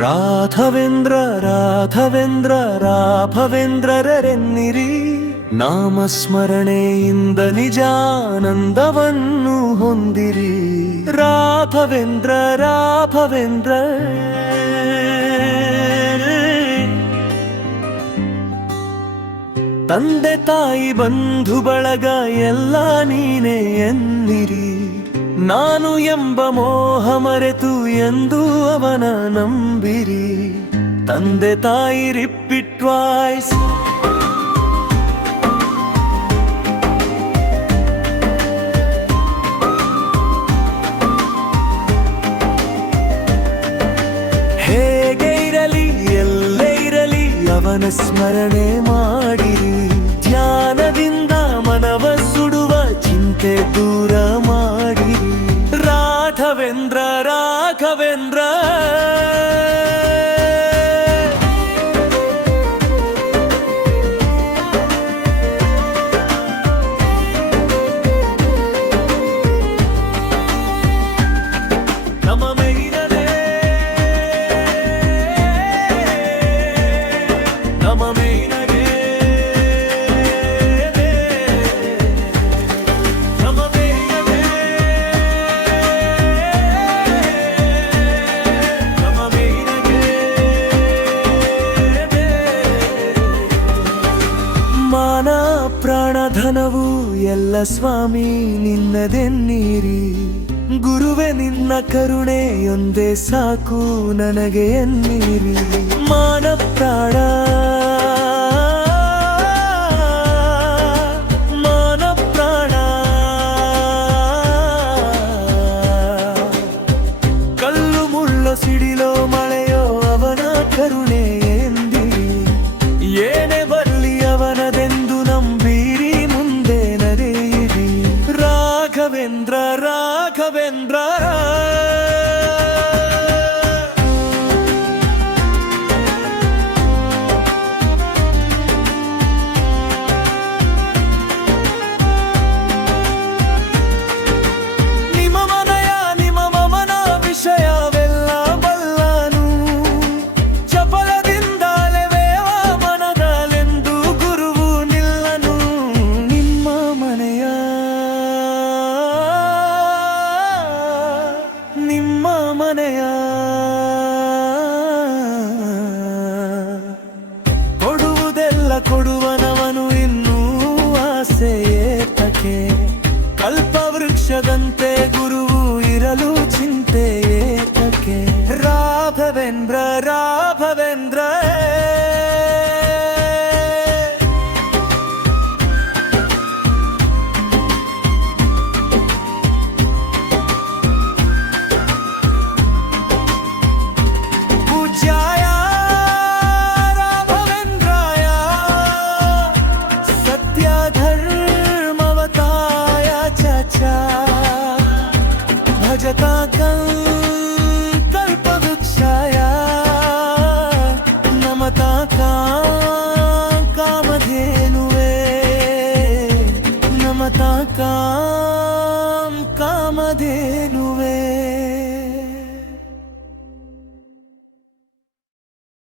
ರಾಘವೇಂದ್ರ ರಾಘವೇಂದ್ರ ರಾಘವೇಂದ್ರರೆನ್ನಿರಿ, ನಾಮಸ್ಮರಣೆಯಿಂದ ನಿಜಾನಂದವನ್ನು ಹೊಂದಿರಿ. ರಾಘವೇಂದ್ರ ರಾಘವೇಂದ್ರ ತಂದೆ ತಾಯಿ ಬಂಧು ಬಳಗ ಎಲ್ಲ ನೀನೇ ಎನ್ನಿರಿ. ನಾನು ಎಂಬ ಮೋಹ ಮರೆತು ಎಂದು ಅವನ ನಂಬಿರಿ. ತಂದೆ ತಾಯಿ ರಿಪೀಟ್ ವಾಯ್ಸ್. ಹೇಗೆ ಇರಲಿ ಎಲ್ಲೇ ಇರಲಿ ಅವನ ಸ್ಮರಣೆ ಮಾಡಿರಿ. ಧ್ಯಾನದಿಂದ ಮನವ ಸುಡುವ ಚಿಂತೆ ದೂರ ಮಾಡಿರಿ. ರಾಘವೇಂದ್ರ ರಾಘವೇಂದ್ರ ನಮ್ಮ ಮೇಲಿರಲೇ, ನಮ್ಮ ಮೇಲಿರಲೇ, ನಮ್ಮ ಮೇಲಿರಲೇ, ನಮ್ಮ ಮೇಲಿರಲೇ. ಮಾನ ಪ್ರಾಣ ಧನವು ಎಲ್ಲ ಸ್ವಾಮಿ ನಿನ್ನದೆನ್ನೀರಿ. ಗುರುವೆ ನಿನ್ನ ಕರುಣೆಯೊಂದೇ ಸಾಕು ನನಗೆ ಎನ್ನೀರಿ. ಮಾನ ಪ್ರಾಣ ಮಾನ ಪ್ರಾಣ ಕಲ್ಲು ಮುಳ್ಳು ಸಿಡಿಲೋ ಮಳೆಯೋ ಅವನ ಕರುಣೆ ಎಂದಿರಿ. ಏನೇ ಬರಲಿ ಅವನದೆಂದು ನಂಬಿರಿ, ಮುಂದೆ ನಡೆಯಿರಿ. ರಾಘವೇಂದ್ರ ರಾಘವೇಂದ್ರ ನಿಮ್ಮ ಮನಯ ನಿಮ್ಮ ಮಮನ ವಿಷಯವೆಲ್ಲ ಬಲ್ಲನು. ಚಪಲದಿಂದಲೇ ವೇವ ಮನದಲೆಂದು ಗುರುವು ನಿಲ್ಲನು. ನಿಮ್ಮ ಮನೆಯ ನಿಮ್ಮ ಮನೆಯ ಕೊಡುವುದೆಲ್ಲ ಕೊಡುವನವನು ಇನ್ನೂ ಆಸೆ ಏತಕ್ಕೆ. ಕಲ್ಪವೃಕ್ಷದಂತೆ